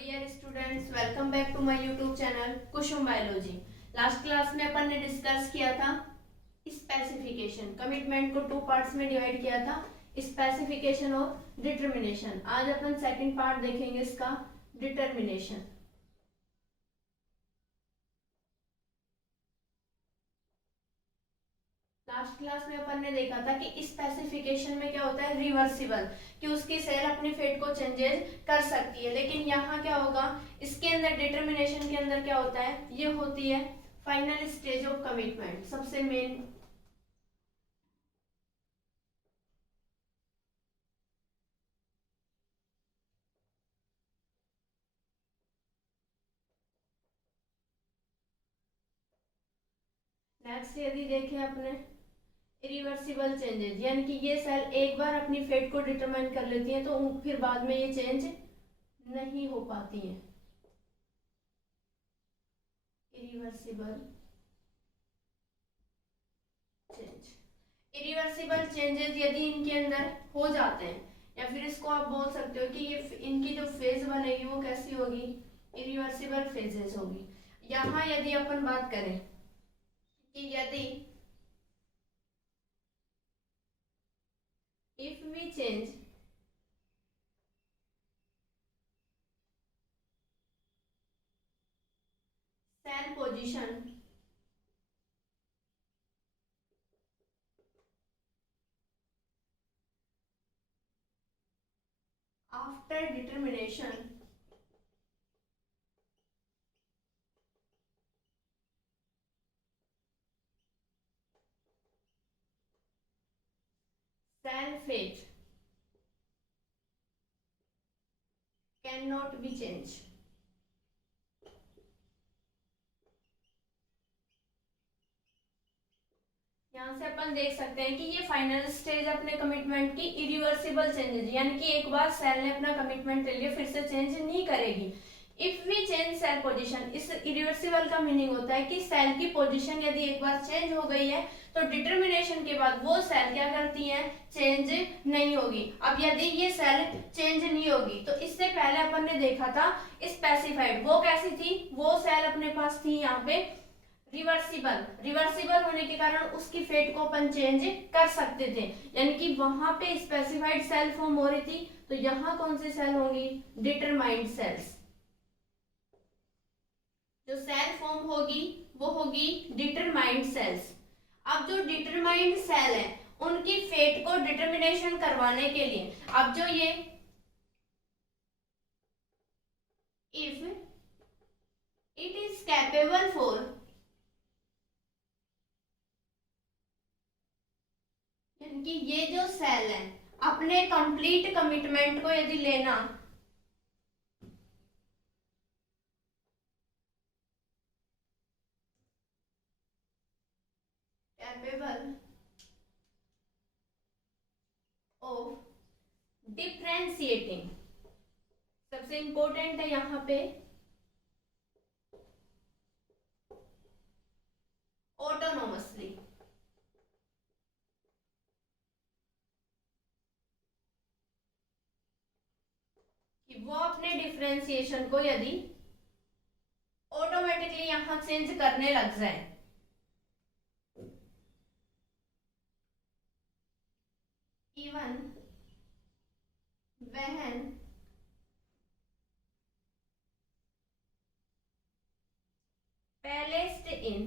Dear students, welcome back to my YouTube channel Kusum biology. Last class में अपन ने discuss किया था स्पेसिफिकेशन। कमिटमेंट को टू पार्ट्स में डिवाइड किया था, स्पेसिफिकेशन और डिटर्मिनेशन। आज अपन सेकंड पार्ट देखेंगे इसका, डिटर्मिनेशन। लास्ट क्लास में अपन ने देखा था कि स्पेसिफिकेशन में क्या होता है, रिवर्सिबल, कि उसकी सेल अपनी फेट को चेंजेस कर सकती है। लेकिन यहाँ क्या होगा, इसके अंदर डिटर्मिनेशन के अंदर क्या होता है, ये होती है फाइनल स्टेज ऑफ कमिटमेंट, सबसे मेन। नेक्स्ट यदि देखें अपने इरिवर्सिबल चेंजेस, यानी कि ये सेल एक बार अपनी फेट को डिटरमाइन कर लेती हैं तो फिर बाद में ये चेंज नहीं हो पाती हैं। इरिवर्सिबल चेंज, इरिवर्सिबल चेंजेस यदि इनके अंदर हो जाते हैं, या फिर इसको आप बोल सकते हो कि ये इनकी जो फेज बनेगी वो कैसी होगी, इरिवर्सिबल फेजेस होगी। यहाँ यदि अपन बात करें कि यदि if we change cell position after determination, cell fate cannot be changed। यहाँ से अपन देख सकते हैं कि ये फाइनल स्टेज अपने कमिटमेंट की इरिवर्सिबल चेंजेस, यानी कि एक बार सेल ने अपना कमिटमेंट ले लिया फिर से चेंज नहीं करेगी। If we change cell position, इस इरिवर्सिबल का मीनिंग होता है कि सेल की पोजीशन यदि एक बार चेंज हो गई है तो डिटर्मिनेशन के बाद वो सेल क्या करती है, चेंज नहीं होगी। अब यदि ये सेल चेंज नहीं होगी तो इससे पहले अपन ने देखा था स्पेसिफाइड, वो कैसी थी, वो सेल अपने पास थी यहाँ पे रिवर्सिबल। रिवर्सिबल होने के कारण उसकी फेट को अपन चेंज कर सकते थे, यानी कि वहां पे स्पेसिफाइड सेल फॉर्म हो रही थी। तो यहाँ कौन सी सेल होंगी, डिटरमाइंड सेल्स। जो सेल फॉर्म होगी वो होगी डिटरमाइंड सेल्स। अब जो डिटरमाइंड सेल है उनकी फेट को डिटर्मिनेशन करवाने के लिए, अब जो ये if it is capable for, यानी कि ये जो सेल है अपने कंप्लीट कमिटमेंट को यदि लेना, कैपेबल ऑफ डिफ्रेंशिएटिंग, सबसे इंपॉर्टेंट है यहाँ पे ऑटोनोमसली, कि वो अपने डिफ्रेंशिएशन को यदि ऑटोमेटिकली यहां चेंज करने लग जाए। Even when placed in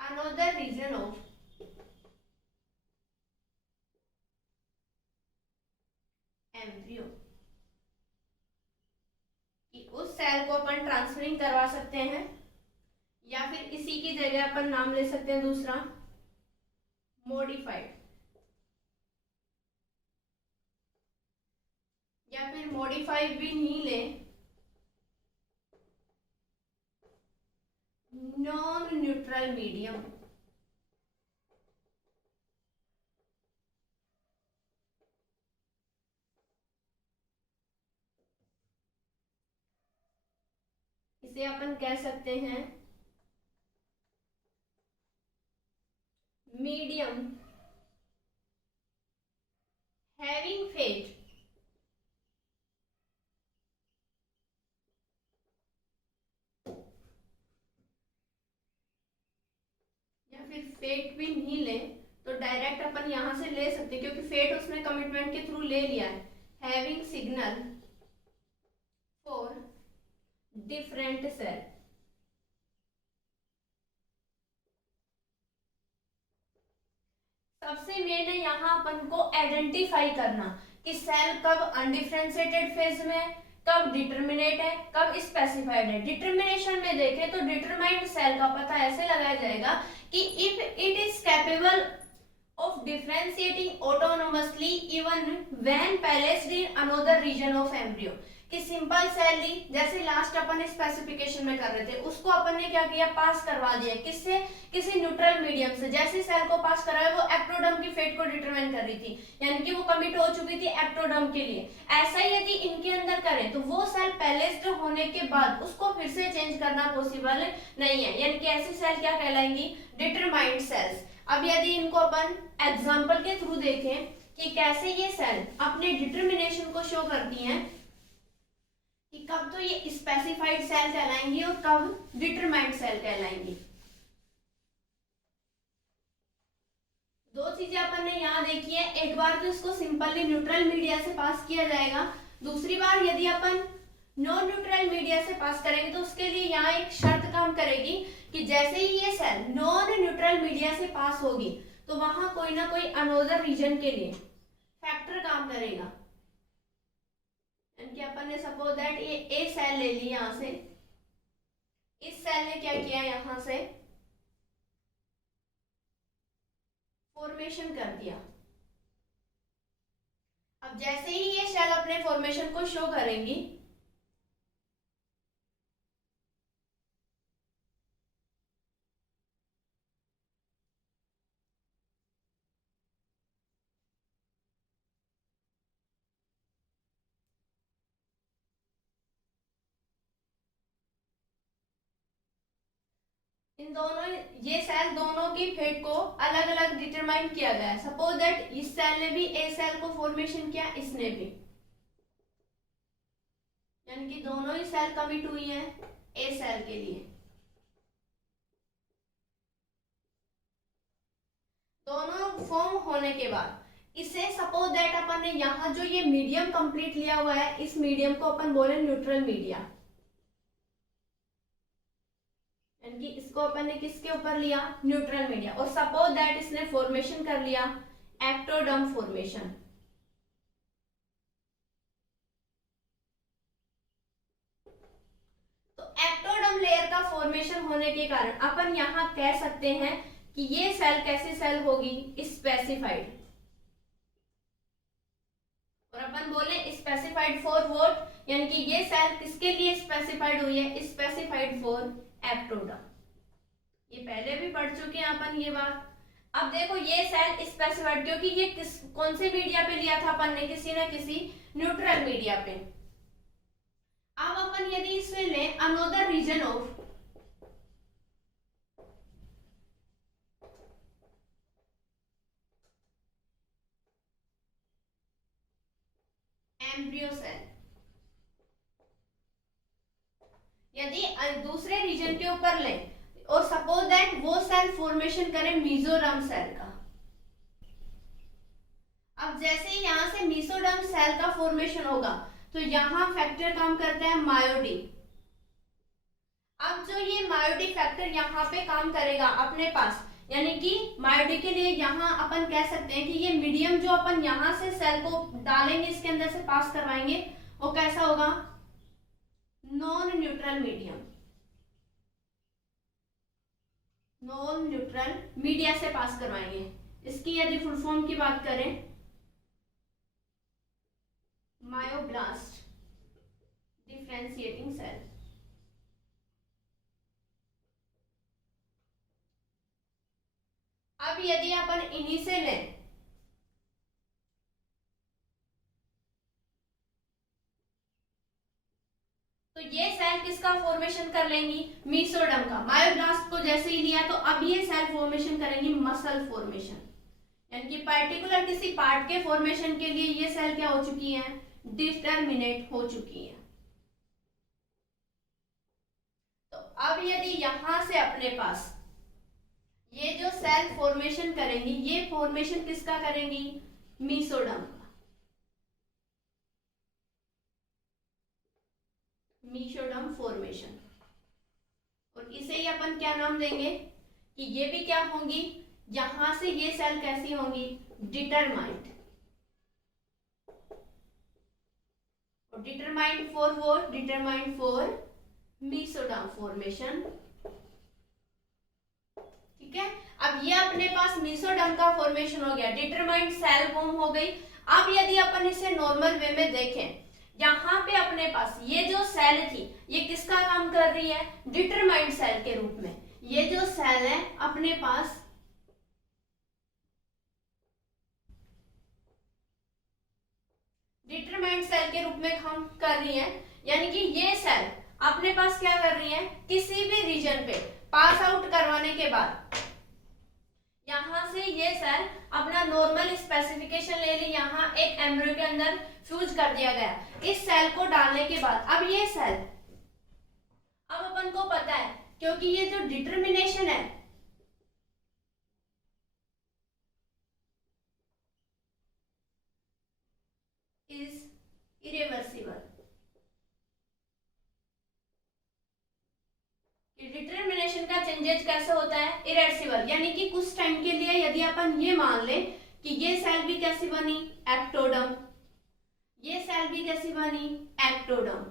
another region of embryo, कि उस सेल को अपन ट्रांसफरिंग करवा सकते हैं, या फिर इसी की जगह अपन नाम ले सकते हैं दूसरा, मॉडिफाइड, या फिर मॉडिफाइड भी नहीं ले, नॉन न्यूट्रल मीडियम। इसे अपन कह सकते हैं मीडियम हैविंग फेट, या फिर फेट भी नहीं ले तो डायरेक्ट अपन यहां से ले सकते हैं, क्योंकि फेट उसने कमिटमेंट के थ्रू ले लिया है। Having signal for different cell, सबसे मेन है यहाँ अपन को आइडेंटिफाई करना कि सेल कब अनडिफरेंशिएटेड फेज में है, कब डिटर्मिनेट है, कब स्पेसिफाइड है। डिटर्मिनेशन में देखें तो डिटरमाइंड सेल का पता ऐसे लगाया जाएगा कि if it is capable of differentiating autonomously even when placed in another region of embryo, कि सिंपल सेल ली, जैसे लास्ट अपन स्पेसिफिकेशन में कर रहे थे, उसको अपन ने क्या किया, पास करवा दिया। किससे, किसी न्यूट्रल मीडियम से। जैसे सेल को पास कराया वो एक्टोडर्म की फेट को डिटरमाइन कर रही थी, यानी कि वो कमिट हो चुकी थी एक्टोडर्म के लिए। ऐसा ही यदि इनके अंदर करें तो वो सेल पैलेस्ड होने के बाद उसको फिर से चेंज करना पॉसिबल नहीं है, यानी कि ऐसी सेल क्या कहलाएंगी, डिटरमाइंड सेल्स। अब यदि इनको अपन एग्जाम्पल के थ्रू देखें कि कैसे ये सेल अपने डिटर्मिनेशन को शो करती हैं, कि कब तो ये स्पेसिफाइड सेल कहलाएंगी और कब डिटरमाइंड सेल कहलाएंगी। दो चीजें अपन ने यहाँ देखी है, एक बार तो इसको सिंपली न्यूट्रल मीडिया से पास किया जाएगा, दूसरी बार यदि अपन नॉन न्यूट्रल मीडिया से पास करेंगे तो उसके लिए यहाँ एक शर्त काम करेगी कि जैसे ही ये सेल नॉन न्यूट्रल मीडिया से पास होगी तो वहां कोई ना कोई अनदर रीजन के लिए फैक्टर काम करेगा। कि अपन ने सपोज दैट ये ए सेल ले ली, यहां से इस सेल ने क्या किया, यहां से फॉर्मेशन कर दिया। अब जैसे ही ये सेल अपने फॉर्मेशन को शो करेंगी इन दोनों, ये सेल दोनों की फेट को अलग अलग डिटरमाइन किया गया है। सपोज दैट इस सेल ने भी ए सेल को फॉर्मेशन किया, इसने भी, यानी कि दोनों ही सेल कमिट हुई है ए सेल के लिए। दोनों फॉर्म होने के बाद इसे सपोज दैट अपन ने यहाँ जो ये मीडियम कंप्लीट लिया हुआ है, इस मीडियम को अपन बोले न्यूट्रल मीडिया, यानी कि इसको अपन ने किसके ऊपर लिया, न्यूट्रल मीडिया। और सपोज दैट इसने फॉर्मेशन कर लिया एक्टोडर्म फॉर्मेशन। तो एक्टोडर्म लेयर का फॉर्मेशन होने के कारण अपन यहां कह सकते हैं कि ये सेल कैसी सेल होगी, स्पेसिफाइड। और अपन बोले स्पेसिफाइड फॉर व्हाट, यानी कि ये सेल किसके लिए स्पेसिफाइड हुई है, स्पेसिफाइड फॉर एक्टोडर्म। ये पहले भी पढ़ चुके हैं अपन ये बात। अब देखो ये सेल स्पेसिफाइड, क्योंकि ये कौन से मीडिया पे लिया था अपन ने, किसी न किसी न्यूट्रल मीडिया पे। अब अपन यदि इसमें लें another region of embryo cell, यदि दूसरे रीजन के ऊपर लें और सपोज दैट वो सेल फॉर्मेशन करे मीजोडर्म सेल का। अब जैसे ही यहां से मीजोडर्म सेल का फॉर्मेशन होगा तो यहां फैक्टर काम करता है मायोडी। अब जो ये मायोडी फैक्टर यहाँ पे काम करेगा अपने पास, यानी कि मायोडी के लिए यहाँ अपन कह सकते हैं कि ये मीडियम जो अपन यहाँ से सेल को डालेंगे, इसके अंदर से पास करवाएंगे, वो कैसा होगा, non neutral medium. Non neutral media से पास करवाएंगे। इसकी यदि फुल फॉर्म की बात करें, मायोब्लास्ट डिफरेंशिएटिंग सेल। अब यदि अपन इन्हीं से लें तो ये सेल किसका फॉर्मेशन कर लेंगी, मीसोडर्म का। मायोब्लास्ट को जैसे ही लिया तो अब ये सेल फॉर्मेशन करेंगी मसल फॉर्मेशन, यानी कि पर्टिकुलर किसी पार्ट के फॉर्मेशन के लिए ये सेल क्या हो चुकी है, डिटरमिनेट हो चुकी है। तो अब यदि यहां से अपने पास ये जो सेल फॉर्मेशन करेंगी, ये फॉर्मेशन किसका करेंगी, मीसोडर्म का, मीसोडर्म फॉर्मेशन। और इसे ही अपन क्या नाम देंगे कि ये भी क्या होंगी, यहां से ये सेल कैसी होंगी, डिटरमाइंड। और determined for what, determined for mesoderm formation. ठीक है, अब ये अपने पास मीसोडर्म का फॉर्मेशन हो गया, डिटरमाइंड सेल फॉर्म हो गई। अब यदि अपन इसे नॉर्मल वे में देखें, यहाँ पे अपने पास ये जो सेल थी ये किसका काम कर रही है, डिटरमाइंड सेल के रूप में। ये जो सेल है अपने पास डिटरमाइंड सेल के रूप में काम कर रही है, यानी कि ये सेल अपने पास क्या कर रही है, किसी भी रीजन पे पास आउट करवाने के बाद यहां से ये सेल अपना नॉर्मल स्पेसिफिकेशन ले ली, यहाँ एक एम्ब्रियो के अंदर फ्यूज कर दिया गया। इस सेल को डालने के बाद अब ये सेल, अब अपन को पता है क्योंकि ये जो डिटरमिनेशन है इज इरिवर्सिबल। डिटरमिनेशन का चेंजेस कैसे होता है, इरिवर्सिबल, यानी कि कुछ टाइम के लिए यदि अपन ये मान ले कि ये सेल भी कैसी बनी, एक्टोडर्म, ये सेल भी कैसी बनी, एक्टोडर्म,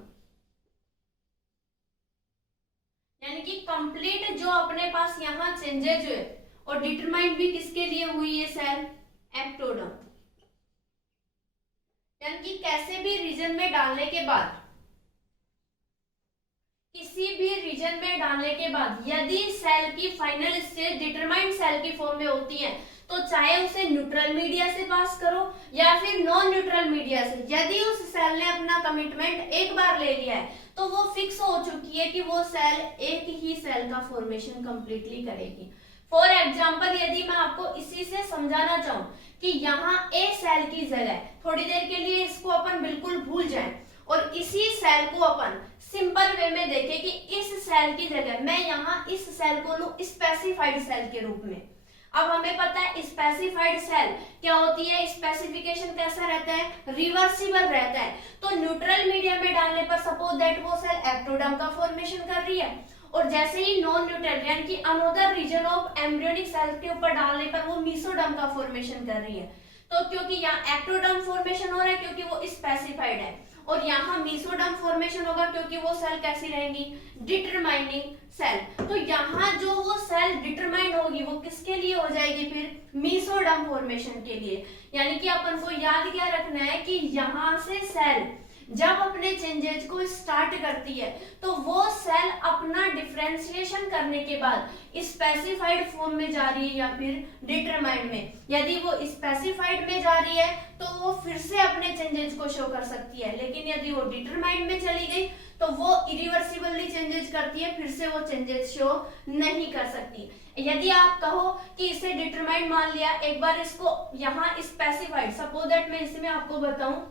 यानी कि कंप्लीट जो अपने पास यहाँ चेंजेज हुए और डिटरमाइंड भी किसके लिए हुई, ये सेल एक्टोडर्म। यानी कि कैसे भी रीजन में डालने के बाद, किसी भी रीजन में डालने के बाद यदि सेल की फाइनल स्टेज डिटरमाइंड सेल की फॉर्म में होती है, तो चाहे उसे न्यूट्रल मीडिया से पास करो या फिर नॉन न्यूट्रल मीडिया से, यदि उस सेल ने अपना कमिटमेंट एक बार ले लिया है तो वो फिक्स हो चुकी है कि वो सेल एक ही सेल का फॉर्मेशन कंप्लीटली करेगी। फॉर एग्जाम्पल यदि मैं आपको इसी से समझाना चाहूं कि यहाँ ए सेल की जगह, थोड़ी देर के लिए इसको अपन बिल्कुल भूल जाएं और इसी सेल को अपन सिंपल वे में देखें कि इस सेल की जगह मैं यहाँ इस सेल को लूं स्पेसिफाइड सेल के रूप में। अब हमें पता है स्पेसिफाइड सेल क्या होती है, स्पेसिफिकेशन कैसा रहता है, रिवर्सिबल रहता है। तो न्यूट्रल मीडियम में डालने पर सपोज दैट वो सेल एक्टोडर्म का फॉर्मेशन कर रही है, और जैसे ही नॉन न्यूट्रल यानी कि another region of embryonic cell के ऊपर डालने पर वो मीसोडर्म का फॉर्मेशन कर रही है। तो क्योंकि यहाँ एक्टोडर्म फॉर्मेशन हो रहा है क्योंकि वो स्पेसिफाइड है, और यहाँ मीसोडर्म फॉर्मेशन होगा क्योंकि वो सेल कैसी रहेंगी, डिटरमाइनिंग सेल। तो यहाँ जो वो सेल डिटरमाइंड होगी वो किसके लिए हो जाएगी, फिर मीसोडर्म फॉर्मेशन के लिए। यानी कि अपन को याद क्या रखना है कि यहाँ से सेल जब अपने चेंजेज को स्टार्ट करती है तो वो सेल अपना डिफरेंशिएशन करने के बाद स्पेसिफाइड फॉर्म में जा रही है या फिर डिटरमाइंड में। यदि वो स्पेसिफाइड में जा रही है तो वो फिर से अपने चेंजेज को शो कर सकती है, लेकिन यदि वो डिटरमाइंड में चली गई तो वो इरिवर्सिबली चेंजेस करती है, फिर से वो चेंजेस शो नहीं कर सकती। यदि आप कहो कि इसे डिटरमाइंड मान लिया, एक बार इसको यहाँ स्पेसिफाइड, सपोज दैट मैं इसमें आपको बताऊं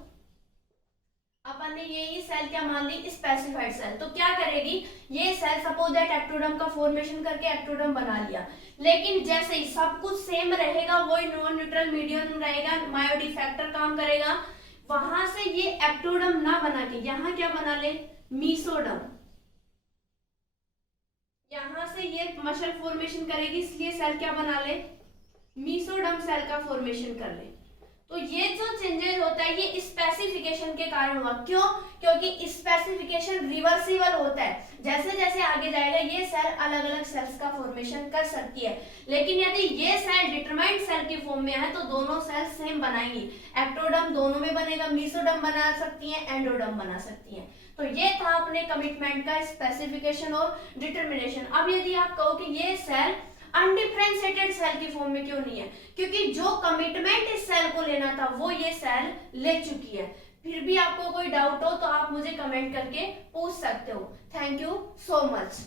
अपन ने यही सेल क्या मान ली, स्पेसिफाइड सेल, तो क्या करेगी ये सेल, सपोज दैट एक्टोडर्म का फॉर्मेशन करके एक्टोडर्म बना लिया, लेकिन जैसे ही सब कुछ सेम रहेगा, वही नॉन न्यूट्रल मीडियम रहेगा, मायोडी फैक्टर काम करेगा, वहां से ये एक्टोडर्म ना बना के यहाँ क्या बना ले, मीसोडर्म। यहां से ये मसल फॉर्मेशन करेगी, इसलिए सेल क्या बना ले, मीसोडर्म सेल का फॉर्मेशन कर ले। तो ये जो चेंजेस होता है ये स्पेसिफिकेशन के कारण हुआ। क्यों? क्योंकि स्पेसिफिकेशन रिवर्सिबल होता है, जैसे जैसे आगे जाएगा ये सेल अलग अलग सेल्स का फॉर्मेशन कर सकती है, लेकिन यदि ये सेल डिटरमाइंड सेल की फॉर्म में है तो दोनों सेल सेम बनाएंगी, एक्टोडर्म दोनों में बनेगा, मीसोडर्म बना सकती है, एंडोडर्म बना सकती है। तो ये था अपने कमिटमेंट का स्पेसिफिकेशन और डिटरमिनेशन। अब यदि आप कहो कि ये सेल अनडिफरेंशिएटेड सेल की फॉर्म में क्यों नहीं है, क्योंकि जो कमिटमेंट इस सेल को लेना था वो ये सेल ले चुकी है। फिर भी आपको कोई डाउट हो तो आप मुझे कमेंट करके पूछ सकते हो। Thank you so much.